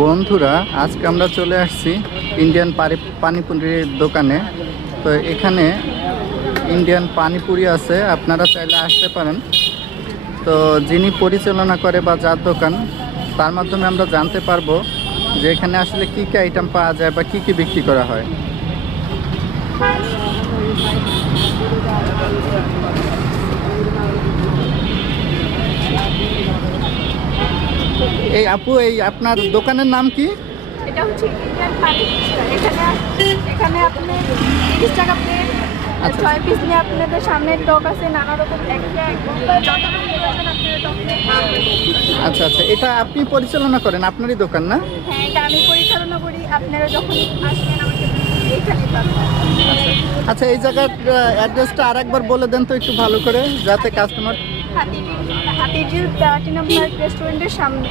বন্ধুরা, আজকে আমরা চলে আসছি ইন্ডিয়ান পানি, পানিপুরির দোকানে। তো এখানে ইন্ডিয়ান পানিপুরি আছে, আপনারা চাইলে আসতে পারেন। তো যিনি পরিচালনা করে বা যার দোকান, তার মাধ্যমে আমরা জানতে পারব যে এখানে আসলে কী কী আইটেম পাওয়া যায় বা কী কী বিক্রি করা হয়। এই আপু এই আপনার দোকানের নাম কি? এটা হচ্ছে ইন্ডিয়ান পানি এখানে এখানে আপনি তিরিশ টাকা প্লেট আচ্ছা। ছয় পিস নিয়ে আপনাদের সামনে টক আছে নানা রকম। আচ্ছা আচ্ছা। এটা আপনি পরিচালনা করেন আপনারই দোকান না? হ্যাঁ এটা আমি পরিচালনা করি আপনারা যখন আসবেন আমাকে আচ্ছা এই জায়গার অ্যাড্রেসটা আরেকবার বলে দেন তো একটু ভালো করে যাতে কাস্টমার হাতিঝিল প্লাটিনাম পার্ক রেস্টুরেন্টের সামনে।